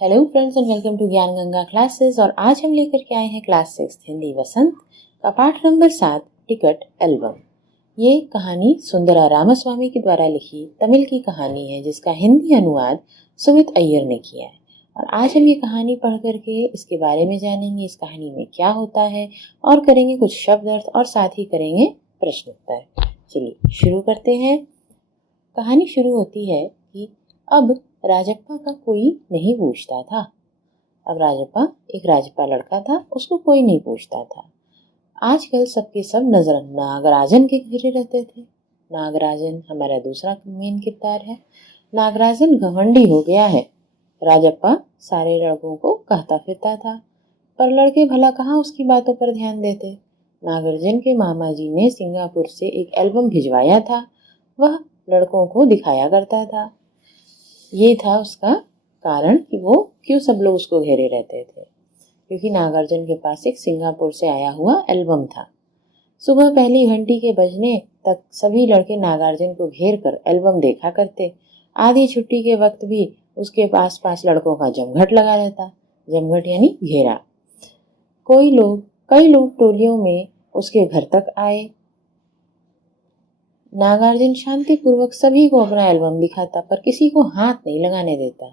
Hello friends and welcome to Gyan Ganga classes. और आज हम लेकर के आए हैं क्लास 6 हिंदी वसंत का पाठ नंबर 7 टिकट एल्बम। ये कहानी सुंदरा रामास्वामी के द्वारा लिखी तमिल की कहानी है जिसका हिंदी अनुवाद सुमित अय्यर ने किया है। और आज हम ये कहानी पढ़ करके इसके बारे में जानेंगे, इस कहानी में क्या होता है और करेंगे कुछ शब्द अर्थ और साथ ही करेंगे प्रश्न उत्तर। चलिए शुरू करते हैं। कहानी शुरू होती है कि अब राजप्पा का कोई नहीं पूछता था। अब राजप्पा एक राजप्पा लड़का था, उसको कोई नहीं पूछता था। आजकल सबके सब नजर नागराजन के घिरे रहते थे। नागराजन हमारा दूसरा मेन किरदार है। नागराजन घमंडी हो गया है। राजप्पा सारे लड़कों को कहता फिरता था, पर लड़के भला कहाँ उसकी बातों पर ध्यान देते। नागार्जुन के मामा जी ने सिंगापुर से एक एल्बम भिजवाया था, वह लड़कों को दिखाया करता था। ये था उसका कारण कि वो क्यों सब लोग उसको घेरे रहते थे, क्योंकि नागार्जुन के पास एक सिंगापुर से आया हुआ एल्बम था। सुबह पहली घंटी के बजने तक सभी लड़के नागार्जुन को घेर कर एल्बम देखा करते। आधी छुट्टी के वक्त भी उसके पास लड़कों का जमघट लगा रहता। जमघट यानी घेरा। कई लोग टोलियों में उसके घर तक आए। नागार्जुन शांतिपूर्वक सभी को अपना एल्बम दिखाता, पर किसी को हाथ नहीं लगाने देता।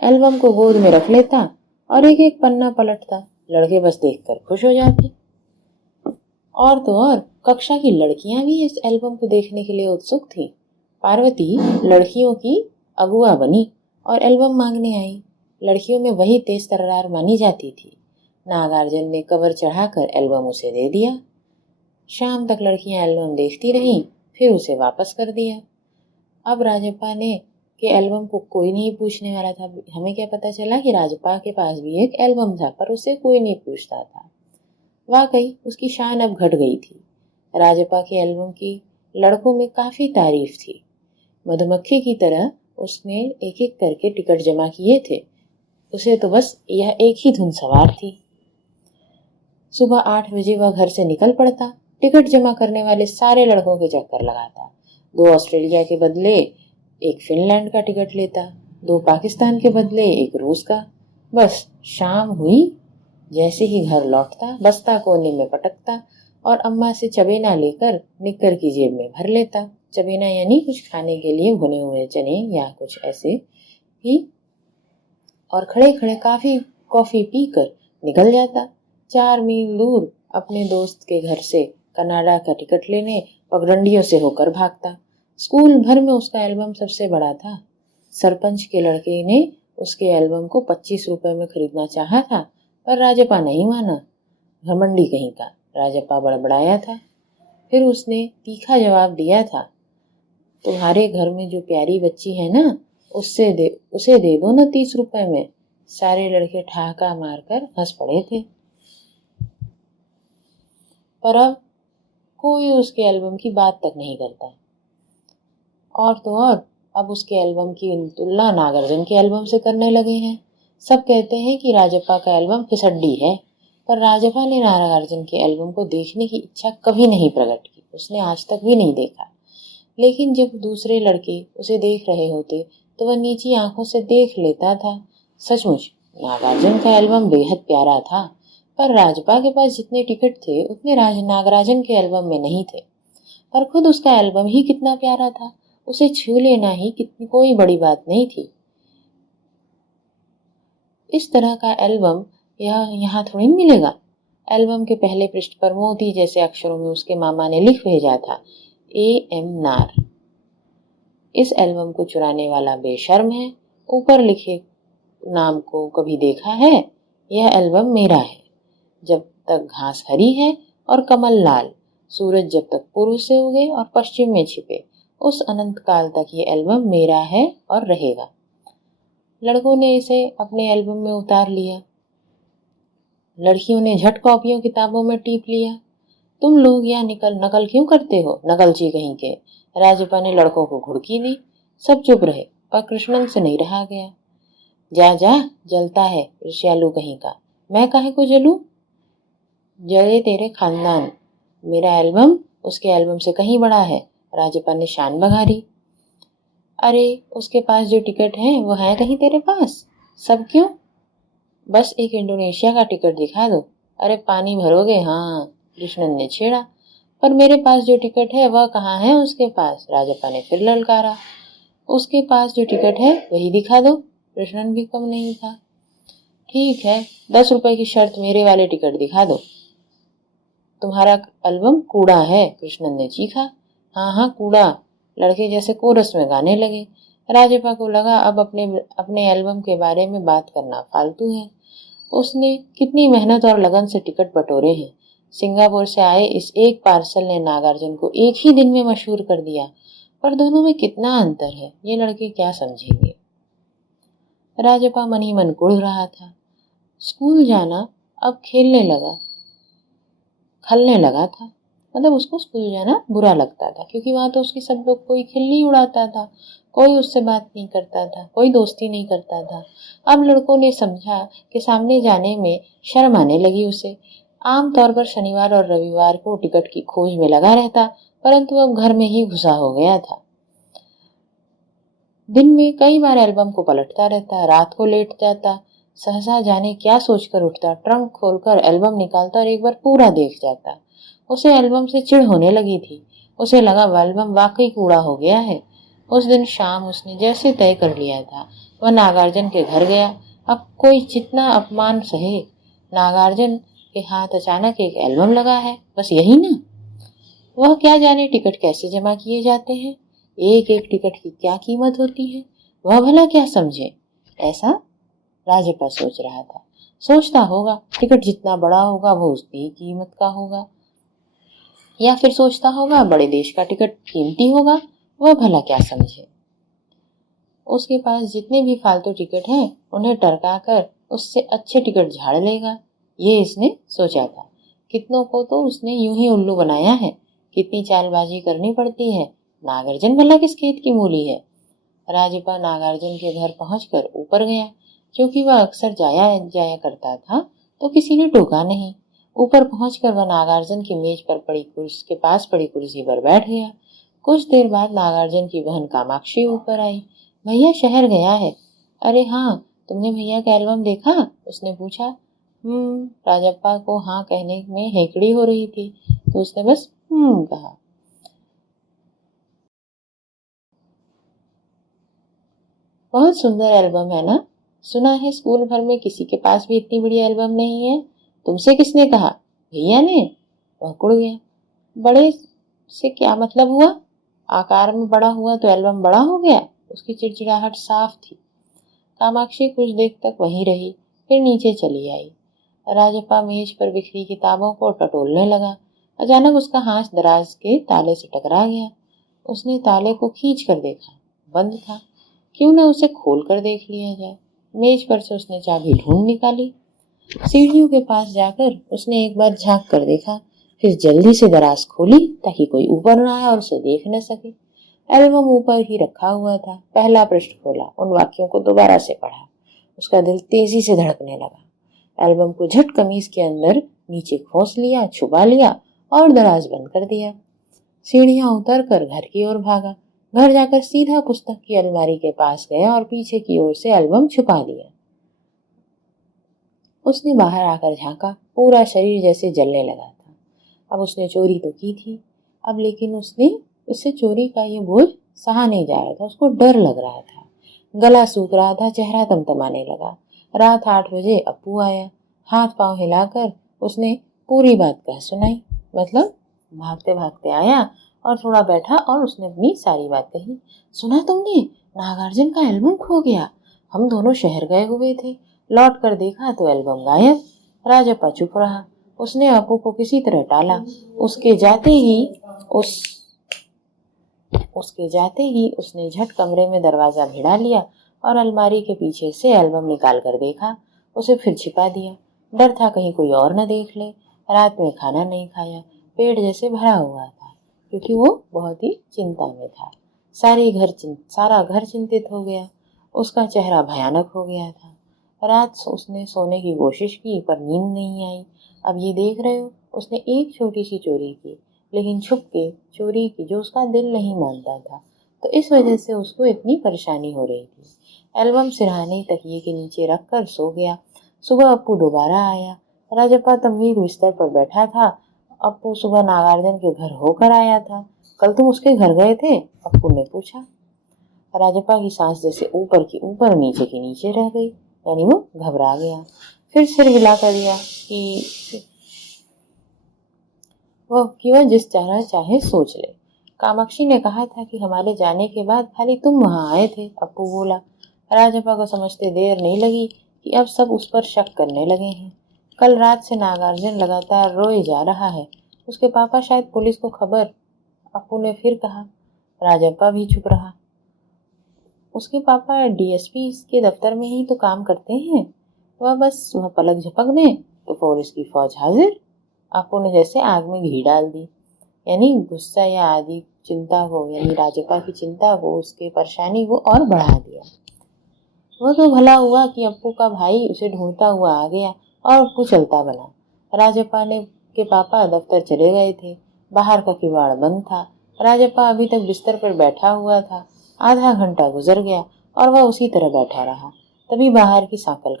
एल्बम को गोद में रख लेता और एक एक पन्ना पलटता। लड़के बस देखकर खुश हो जाते। और तो और कक्षा की लड़कियां भी इस एल्बम को देखने के लिए उत्सुक थी। पार्वती लड़कियों की अगुआ बनी और एल्बम मांगने आई। लड़कियों में वही तेज तर्रार मानी जाती थी। नागार्जुन ने कवर चढ़ाकर एल्बम उसे दे दिया। शाम तक लड़कियां एल्बम देखती रहीं, फिर उसे वापस कर दिया। अब राजप्पा ने के एल्बम को कोई नहीं पूछने वाला था। हमें क्या पता चला कि राजप्पा के पास भी एक एल्बम था, पर उसे कोई नहीं पूछता था। वाकई उसकी शान अब घट गई थी। राजप्पा के एल्बम की लड़कों में काफी तारीफ थी। मधुमक्खी की तरह उसने एक एक करके टिकट जमा किए थे। उसे तो बस यह एक ही धुन सवार थी। सुबह 8 बजे वह घर से निकल पड़ता। टिकट जमा करने वाले सारे लड़कों के चक्कर लगाता। 2 ऑस्ट्रेलिया के बदले एक फिनलैंड का टिकट लेता, 2 पाकिस्तान के बदले एक रूस का। बस शाम हुई जैसे ही घर लौटता, बस्ता कोने में पटकता और अम्मा से चबेना लेकर निक्कर की जेब में भर लेता। चबेना यानी कुछ खाने के लिए भुने हुए चने या कुछ ऐसे ही। और खड़े खड़े कॉफी पीकर निकल जाता। 4 मील दूर अपने दोस्त के घर से कनाडा का टिकट लेने पगडंडियों से होकर भागता। स्कूल भर में उसका एल्बम सबसे बड़ा था। सरपंच के लड़के ने उसके एल्बम को 25 रुपए में खरीदना चाहा था, पर राजप्पा नहीं माना। घमंडी कहीं का। राजप्पा बड़बड़ाया था। फिर उसने तीखा जवाब दिया था, तुम्हारे घर में जो प्यारी बच्ची है ना, उसे दे दो ना 30 रुपए में। सारे लड़के ठहाका मारकर हंस पड़े थे। पर अब कोई उसके एल्बम की बात तक नहीं करता। और तो और अब उसके एल्बम की तुलना नागार्जुन के एल्बम से करने लगे हैं। सब कहते हैं कि राजप्पा का एल्बम फिसड्डी है, पर राजप्पा ने नागार्जुन के एल्बम को देखने की इच्छा कभी नहीं प्रकट की। उसने आज तक भी नहीं देखा। लेकिन जब दूसरे लड़के उसे देख रहे होते तो वह नीची आंखों से देख लेता था। सचमुच नागार्जुन का एल्बम बेहद प्यारा था, पर राजप्पा के पास जितने टिकट थे उतने नागार्जुन के एल्बम में नहीं थे। पर खुद उसका एल्बम ही कितना प्यारा था, उसे छू लेना ही कितनी कोई बड़ी बात नहीं थी। इस तरह का एल्बम यहाँ थोड़ी मिलेगा। एल्बम के पहले पृष्ठ पर मोती जैसे अक्षरों में उसके मामा ने लिख भेजा था, A.M. नार। इस एल्बम को चुराने वाला बेशर्म है। ऊपर लिखे नाम को कभी देखा है? यह एल्बम मेरा है। जब तक घास हरी है और कमल लाल, सूरज जब तक पूर्व से उगे और पश्चिम में छिपे, उस अनंत काल तक ये एल्बम मेरा है और रहेगा। लड़कों ने इसे अपने एल्बम में उतार लिया। लड़कियों ने झट कॉपियों किताबों में टीप लिया। तुम लोग यह नकल क्यों करते हो, नकलची कहीं के। राजप्पा ने लड़कों को घुड़की दी। सब चुप रहे, पर कृष्णन से नहीं रहा गया। जा जा, जलता है ईर्ष्यालु कहीं का। मैं काहे को जलूं? जले तेरे खानदान। मेरा एल्बम उसके एल्बम से कहीं बड़ा है। राजप्पा ने शान बघारी। अरे उसके पास जो टिकट है वो है कहीं तेरे पास? सब क्यों? बस एक इंडोनेशिया का टिकट दिखा दो। अरे पानी भरोगे? हाँ, कृष्णन ने छेड़ा। पर मेरे पास जो टिकट है वह कहाँ है उसके पास? राजप्पा ने फिर ललकारा। उसके पास जो टिकट है वही दिखा दो। कृष्णन भी कम नहीं था। ठीक है, 10 रुपए की शर्त, मेरे वाले टिकट दिखा दो। तुम्हारा एल्बम कूड़ा है, कृष्णन ने चीखा। हाँ हाँ कूड़ा, लड़के जैसे कोरस में गाने लगे। राजप्पा को लगा अब अपने अपने एल्बम के बारे में बात करना फालतू है। उसने कितनी मेहनत और लगन से टिकट बटोरे हैं। सिंगापुर से आए इस एक पार्सल ने नागार्जुन को एक ही दिन में मशहूर कर दिया। पर दोनों में कितना अंतर है, ये लड़के क्या समझेंगे? राजप्पा मन ही मन कुढ़ रहा था। स्कूल जाना अब खलने लगा था। मतलब उसको स्कूल जाना बुरा लगता था, क्योंकि वहां तो उसकी सब लोग कोई खिल्ली उड़ाता था, कोई उससे बात नहीं करता था, कोई दोस्ती नहीं करता था। अब लड़कों ने समझा कि सामने जाने में शर्म आने लगी उसे। आम तौर पर शनिवार और रविवार को टिकट की खोज में लगा रहता, परंतु अब घर में ही घुसा हो गया था। दिन में कई बार एल्बम को पलटता रहता, रात को लेट जाता, सहसा जाने क्या सोचकर उठता, ट्रंक खोलकर एल्बम निकालता और एक बार पूरा देख जाता। उसे एल्बम से चिढ़ होने लगी थी। उसे लगा एल्बम वाकई कूड़ा हो गया है। उस दिन शाम उसने जैसे तय कर लिया था, वह नागार्जुन के घर गया। अब कोई जितना अपमान सहे, नागार्जुन के हाथ अचानक एक एल्बम लगा है, बस यही ना। वह क्या जाने टिकट कैसे जमा किए जाते हैं, एक एक टिकट की क्या कीमत होती है, वह भला क्या समझे। ऐसा राजप्पा सोच रहा था। सोचता होगा टिकट जितना बड़ा होगा वो उतनी ही कीमत का होगा, या फिर सोचता होगा बड़े देश का टिकट कीमती होगा, वह भला क्या समझे। उसके पास जितने भी फालतू टिकट हैं उन्हें टरका कर उससे अच्छे टिकट झाड़ लेगा, ये इसने सोचा था। कितनों को तो उसने यूं ही उल्लू बनाया है। कितनी चालबाजी करनी पड़ती है। नागार्जुन भला किस खेत की मूली है। राजप्पा नागार्जुन के घर पहुंचकर ऊपर गया। क्योंकि वह अक्सर जाया जाया करता था तो किसी ने टोका नहीं। ऊपर पहुंचकर वह नागार्जुन की मेज पर पड़ी कुर्सी के पास पड़ी कुर्सी पर बैठ गया। कुछ देर बाद नागार्जुन की बहन कामाक्षी ऊपर आई। भैया शहर गया है। अरे हाँ, तुमने भैया का एल्बम देखा? उसने पूछा। राजप्पा को हाँ कहने में हेकड़ी हो रही थी तो उसने बस कहा। बहुत सुंदर एल्बम है ना? सुना है स्कूल भर में किसी के पास भी इतनी बड़ी एल्बम नहीं है। तुमसे किसने कहा? भैया ने। वह कुड़ गया। बड़े से क्या मतलब हुआ? आकार में बड़ा हुआ तो एल्बम बड़ा हो गया? उसकी चिड़चिड़ाहट साफ थी। कामाक्षी कुछ देर तक वहीं रही, फिर नीचे चली आई। राजप्पा मेज पर बिखरी किताबों को टटोलने लगा। अचानक उसका हाथ दराज के ताले से टकरा गया। उसने ताले को खींच कर देखा, बंद था। क्यों न उसे खोल कर देख लिया जाए। मेज पर से उसने चाबी ढूंढ निकाली। सीढ़ियों के पास जाकर उसने एक बार झांक कर देखा, फिर जल्दी से दराज खोली ताकि कोई ऊपर न आए और उसे देख न सके। एल्बम ऊपर ही रखा हुआ था। पहला पृष्ठ खोला, उन वाक्यों को दोबारा से पढ़ा। उसका दिल तेजी से धड़कने लगा। एल्बम को झट कमीज के अंदर नीचे खोस लिया, छुपा लिया और दराज बंद कर दिया। सीढ़ियां उतर कर घर की ओर भागा। घर जाकर सीधा पुस्तक की अलमारी के पास गया और पीछे की ओर से एल्बम छुपा दिया। उसने बाहर आकर झांका, पूरा शरीर जैसे जलने लगा था। अब उसने चोरी तो की थी, अब लेकिन उससे चोरी का ये बोझ सहा नहीं जा रहा था। उसको डर लग रहा था, गला सूख रहा था, चेहरा तमतमाने लगा। रात 8 बजे अप्पू आया। हाथ पांव हिलाकर उसने पूरी बात कह सुनाई। मतलब भागते भागते आया और थोड़ा बैठा और उसने अपनी सारी बात कही। सुना तुमने, नागार्जुन का एल्बम खो गया। हम दोनों शहर गए हुए थे, लौट कर देखा तो एल्बम गायब। राजप्पा चुप रहा। उसने अप्पू को किसी तरह टाला। उसके जाते ही उसने झट कमरे में दरवाजा भिड़ा लिया और अलमारी के पीछे से एल्बम निकाल कर देखा। उसे फिर छिपा दिया। डर था कहीं कोई और न देख ले। रात में खाना नहीं खाया, पेट जैसे भरा हुआ था, क्योंकि वो बहुत ही चिंता में था। सारा घर चिंतित हो गया। उसका चेहरा भयानक हो गया था। रात उसने सोने की कोशिश की पर नींद नहीं आई। अब ये देख रहे हो, उसने एक छोटी सी चोरी की, लेकिन छुप के चोरी की, जो उसका दिल नहीं मानता था। तो इस वजह से उसको इतनी परेशानी हो रही थी। एल्बम सिरहाने तकिए के नीचे रखकर सो गया। सुबह अप्पू दोबारा आया। राजप्पा तमवीर बिस्तर पर बैठा था। अप्पू सुबह नागार्जुन के घर होकर आया था। कल तुम उसके घर गए थे? अप्पू ने पूछा। राजप्पा की सांस जैसे ऊपर की ऊपर नीचे की नीचे रह गई, यानी वो घबरा गया। फिर सिर हिलाकर दिया कि वह जिस तरह चाहे सोच ले। कामाक्षी ने कहा था कि हमारे जाने के बाद खाली तुम वहां आए थे, अप्पू बोला। राजप्पा को समझते देर नहीं लगी कि अब सब उस पर शक करने लगे हैं। कल रात से नागार्जुन लगातार रोए जा रहा है। उसके पापा शायद पुलिस को खबर, अप्पू ने फिर कहा। राजप्पा भी चुप रहा। उसके पापा डीएसपी के दफ्तर में ही तो काम करते हैं। वह पलक झपक दें तो पुलिस की फौज हाजिर। अप्पू ने जैसे आग में घी डाल दी। यानी गुस्सा या आदि चिंता को, यानी राजप्पा की चिंता को, उसके परेशानी को और बढ़ा दिया। वह तो भला हुआ कि अप्पू का भाई उसे ढूंढता हुआ आ गया और अप्पू चलता बना। राजप्पा के पापा दफ्तर चले गए थे। बाहर का किवाड़ बंद था। राजप्पा अभी तक बिस्तर पर बैठा हुआ था। आधा घंटा गुजर गया और वह उसी तरह बैठा रहा। तभी बाहर की सांकल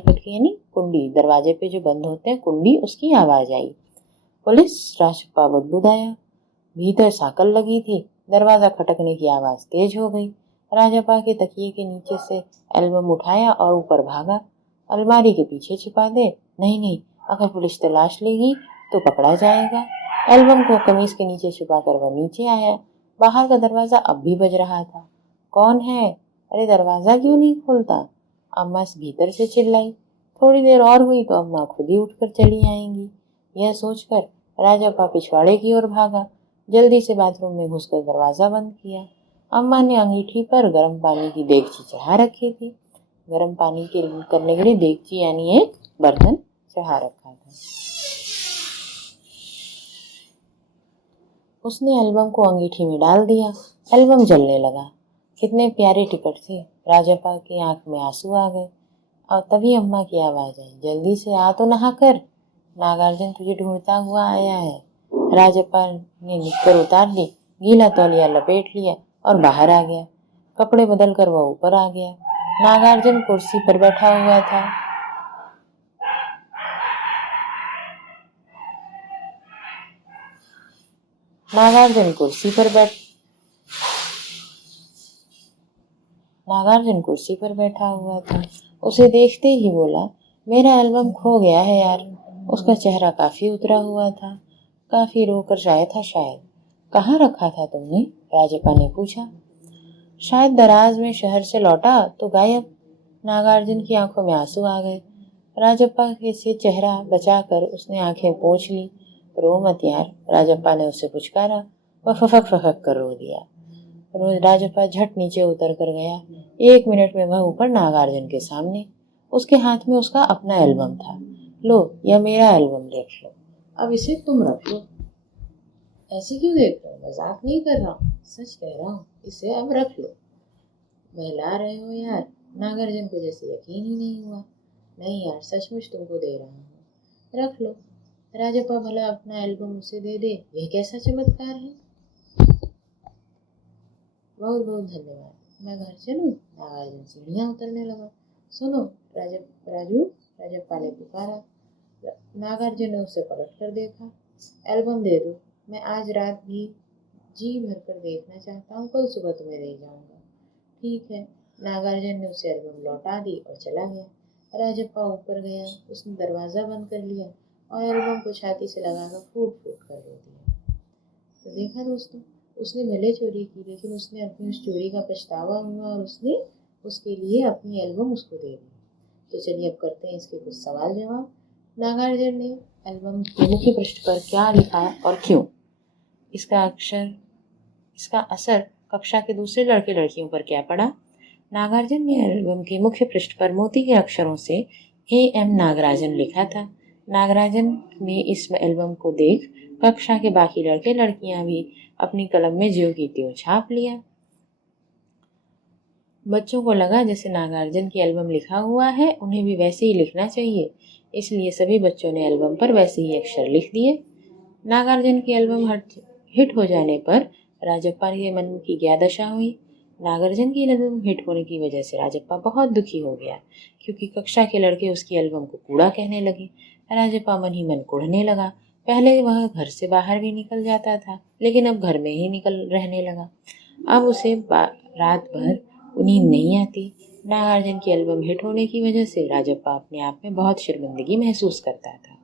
खटकी यानी कुंडी, दरवाजे पे जो बंद होते हैं कुंडी, उसकी आवाज आई। पुलिस? राजप्पा बुदबुदाया। भीतर सांकल लगी थी। दरवाजा खटकने की आवाज तेज हो गई। राजप्पा के तकिए के नीचे से एल्बम उठाया और ऊपर भागा। अलमारी के पीछे छिपा दे। नहीं, अगर पुलिस तलाश लेगी तो पकड़ा जाएगा। एल्बम को कमीज के नीचे छुपाकर वह नीचे आया। बाहर का दरवाजा अब भी बज रहा था। कौन है? अरे दरवाजा क्यों नहीं खोलता? अम्मा भीतर से चिल्लाई। थोड़ी देर और हुई तो अम्मा खुद ही उठकर चली आएंगी। यह सोचकर राजप्पा पिछवाड़े की ओर भागा। जल्दी से बाथरूम में घुसकर दरवाजा बंद किया। अम्मा ने अंगीठी पर गर्म पानी की देगची चढ़ा रखी थी। गर्म पानी करने के लिए देगची यानी एक बर्तन चढ़ा रखा था। उसने एल्बम को अंगीठी में डाल दिया। एल्बम जलने लगा। कितने प्यारे टिकट थे। राजप्पा की आंख में आंसू आ गए। और तभी अम्मा की आवाज आई, जल्दी से आ तो नहा कर, नागार्जुन तुझे ढूंढता हुआ आया है। राजप्पा ने निक्कर उतार ली, गीला तौलिया लपेट लिया और बाहर आ गया। कपड़े बदल कर वह ऊपर आ गया। नागार्जुन कुर्सी पर बैठा हुआ था। नागार्जुन कुर्सी पर बैठा हुआ था। उसे देखते ही बोला, मेरा एल्बम खो गया है यार। उसका चेहरा काफी उतरा हुआ था, काफी रोकर आया था शायद। कहाँ रखा था तुमने? राजप्पा ने पूछा। शायद दराज में शहर से लौटा तो गायब। नागार्जुन की आंखों में आंसू आ गए। राजप्पा से चेहरा बचाकर उसने आंखें पोंछ ली। रो मत यार, राजप्पा ने उसे पुचकारा। वह फफक कर रो दिया। राजप्पा झट नीचे उतर कर गया। 1 मिनट में वह ऊपर नागार्जुन के सामने। उसके हाथ में उसका अपना एल्बम था। लो, यह मेरा एल्बम देख लो, अब इसे तुम रख लो। ऐसे क्यों देख रहे हो? मजाक नहीं कर रहा हूँ, सच कह रहा हूँ, इसे अब रख लो। बहला रहे हो यार। नागार्जुन को जैसे यकीन ही नहीं हुआ। नहीं यार, सचमुच तुमको दे रहा हूँ, रख लो। राजप्पा भला अपना एल्बम उसे दे दे, यह कैसा चमत्कार है। बहुत बहुत धन्यवाद, मैं घर चलूं? नागार्जुन सीढ़ियां उतरने लगा। सुनो राजप्पा ने पुकारा। नागार्जुन ने उसे पलट कर देखा। एल्बम दे दो, मैं आज रात भी जी भर कर देखना चाहता हूँ, कल सुबह तुम्हें दे जाऊंगा। ठीक है। नागार्जुन ने उसे एल्बम लौटा दी और चला गया। राजप्पा ऊपर गया। उसने दरवाजा बंद कर लिया और एल्बम को छाती से लगाकर फूट फूट कर रो दिया। तो देखा दोस्तों, उसने भले चोरी की, लेकिन उसने अपनी उस चोरी का पछतावा हुआ और उसने उसके लिए अपनी एल्बम उसको दे दी। तो चलिए अब करते हैं इसके कुछ सवाल जवाब। नागार्जुन ने एल्बम के मुख्य पृष्ठ पर क्या लिखा और क्यों? इसका असर कक्षा के दूसरे लड़के लड़कियों पर क्या पड़ा? नागार्जुन ने एल्बम के मुख्य पृष्ठ पर मोती के अक्षरों से AM नागराजन लिखा था। नागराजन ने इस एल्बम को देख कक्षा के बाकी लड़के लड़कियां भी अपनी कलम में ज्यों की त्यों छाप लिया। बच्चों को लगा जैसे नागार्जुन की एल्बम लिखा हुआ है, उन्हें भी वैसे ही लिखना चाहिए, इसलिए सभी बच्चों ने एल्बम पर वैसे ही अक्षर लिख दिए। नागार्जुन की एल्बम हिट हो जाने पर राजप्पा के मन की क्या दशा हुई। नागार्जुन की एल्बम हिट होने की वजह से राजप्पा बहुत दुखी हो गया, क्योंकि कक्षा के लड़के उसकी एल्बम को कूड़ा कहने लगे। राजप्पा मन ही मन कुढ़ने लगा। पहले वह घर से बाहर भी निकल जाता था, लेकिन अब घर में ही निकल रहने लगा। अब उसे रात भर नींद नहीं आती। नागार्जुन की एल्बम हिट होने की वजह से राजप्पा अपने आप में बहुत शर्मिंदगी महसूस करता था।